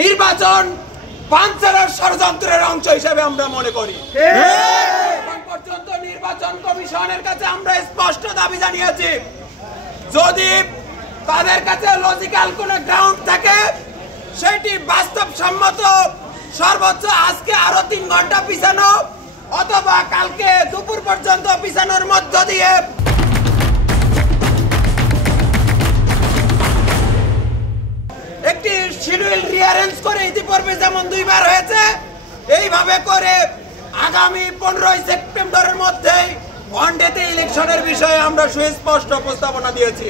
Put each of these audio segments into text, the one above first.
নির্বাচন বানচালের ষড়যন্ত্রের অংশ হিসেবে আমরা মনে করি। এখন পর্যন্ত নির্বাচন কমিশনের কাছে আমরা স্পষ্ট দাবি জানিয়েছি, যদি তাদের কাছে লজিক্যাল কোনো গ্রাউন্ড থাকে সেটি বাস্তবসম্মত সর্বোচ্চ আজকে আরো 3 ঘন্টা পিছানো অথবা কালকে দুপুর পর্যন্ত পিছানোর মধ্য দিয়ে একটি শিডিউল রিঅ্যারেঞ্জ করে ইতিপূর্বে যেমন 2 বার হয়েছে, এইভাবে করে আগামী 15 সেপ্টেম্বরের মধ্যে ওয়ানডেতে ইলেকশনের বিষয়ে আমরা সুস্পষ্ট প্রস্তাবনা দিয়েছি।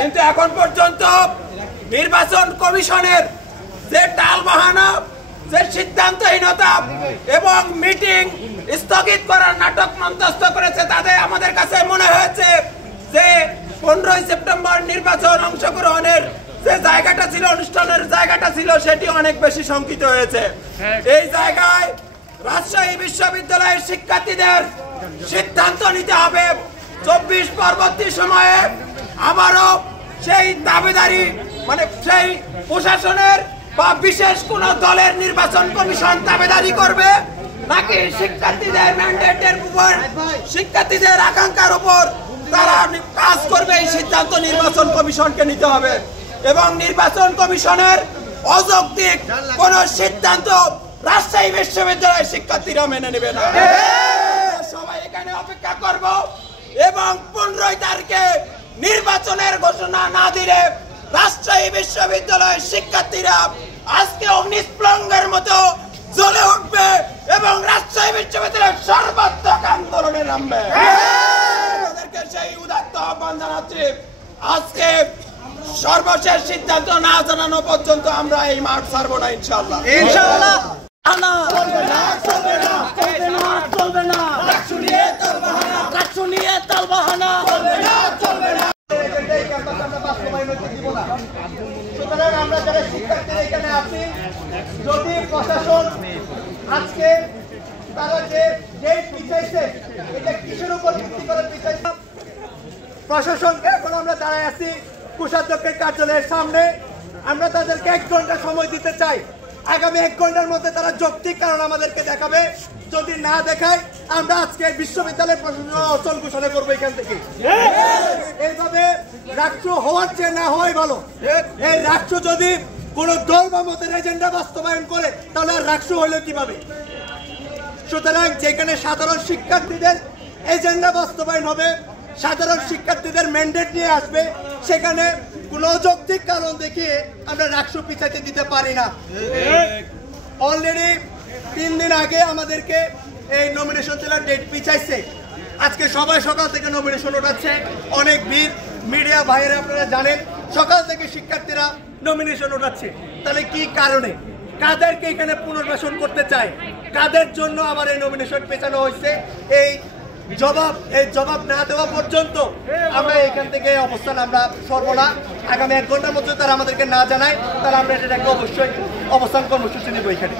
কিন্তু এখন পর্যন্ত নির্বাচন কমিশনের যে টালবাহানা, যে সিদ্ধান্তহীনতা এবং মিটিং স্থগিত করার নাটক মঞ্চস্থ করেছে, তাতে আমাদের কাছে মনে হয়েছে যে 15 সেপ্টেম্বর নির্বাচন অংশগ্রহণের যে জায়গাটা ছিল, অনুষ্ঠানের জায়গাটা ছিল, সেটি অনেক বেশি শঙ্কিত হয়েছে। এই জায়গায় রাজশাহী বিশ্ববিদ্যালয়ের শিক্ষার্থীদের সিদ্ধান্ত নিতে হবে 24 পরবর্তী সময়ে আবারও সেই দাবিদারি সেই প্রশাসনের বা বিশেষ কোন দলের নির্বাচন কমিশন দাবিদারি করবে, নাকি শিক্ষার্থীদের ম্যান্ডেটের উপর, শিক্ষার্থীদের আকাঙ্ক্ষার উপর তারা কাজ করবে। এই সিদ্ধান্ত নির্বাচন কমিশনকে নিতে হবে এবং নির্বাচন কমিশনের অযৌক্তিক কোন সিদ্ধান্ত রাজশাহী বিশ্ববিদ্যালয়ের শিক্ষার্থীরা মেনে নেবে না। সবাই এখানে অপেক্ষা করব এবং 15 তারিখে নির্বাচনের ঘোষণা না দিলে রাজশাহী বিশ্ববিদ্যালয়ের শিক্ষার্থীরা আজকে অগ্নিস্ফুলিঙ্গের মতো জ্বলে উঠবে এবং রাজশাহী বিশ্ববিদ্যালয়ের সর্বাত্মক আন্দোলনে নামবে। তাদেরকে সেই উদাত্ত আহ্বান জানাচ্ছি। আজকে সর্বশেষ সিদ্ধান্ত না জানানো পর্যন্ত আমরা এই মাঠ ছাড়ব না, ইনশাআল্লাহ। ইনশাআল্লাহ সুতরাং আমরা যারা শিক্ষার্থীরা এখানে আছি, যদি প্রশাসন আজকে তারা যে ডেট পিছাইছে, এটা কিসের উপর ভিত্তি করে পিছাইছে? প্রশাসনকে এখন আমরা দাঁড়ায় আছি কোষাধ্যক্ষের কার্যালয়ের সামনে। আমরা তাদেরকে 1 ঘন্টা সময় দিতে চাই। আগামী 1 ঘন্টার মধ্যে তারা যৌক্তিক কারণ আমাদেরকে দেখাবে। যদি না দেখায়, আমরা আজকে বিশ্ববিদ্যালয়ের প্রশাসন অচল ঘোষণা করবো এখান থেকে। এইভাবে রাষ্ট্র হওয়ার চেয়ে না হওয়াই ভালো। এই রাষ্ট্র যদি কোন দল বা মতের এজেন্ডা বাস্তবায়ন করে, তাহলে আর রাষ্ট্র হইলো কিভাবে? সুতরাং যেখানে সাধারণ শিক্ষার্থীদের এজেন্ডা বাস্তবায়ন হবে, সাধারণ শিক্ষার্থীদের ম্যান্ডেট নিয়ে আসবে, সেখানে কোনো অযৌক্তিক কারণ দেখিয়ে আমরা রাষ্ট্র পিছাতে দিতে পারি না। অলরেডি 3 দিন আগে আমাদেরকে এই নমিনেশন তোলার ডেট পিছাইছে। আজকে সবাই সকাল থেকে নমিনেশন ওঠাচ্ছে, অনেক ভিড়। মিডিয়া ভাইয়েরা আপনারা জানেন, সকাল থেকে শিক্ষার্থীরা নমিনেশন ওঠাচ্ছে। তাহলে কি কারণে, কাদেরকে এখানে পুনর্বাসন করতে চায়, কাদের জন্য আবার এই নমিনেশন পেছানো হয়েছে? এই জবাব না দেওয়া পর্যন্ত আমরা এখান থেকে অবস্থান আমরা সরব না। আগামী 1 ঘন্টার মধ্যে তারা আমাদেরকে না জানায়, তাহলে আমরা এটাকে অবশ্যই অবস্থান কর্মসূচি নেব এখানে।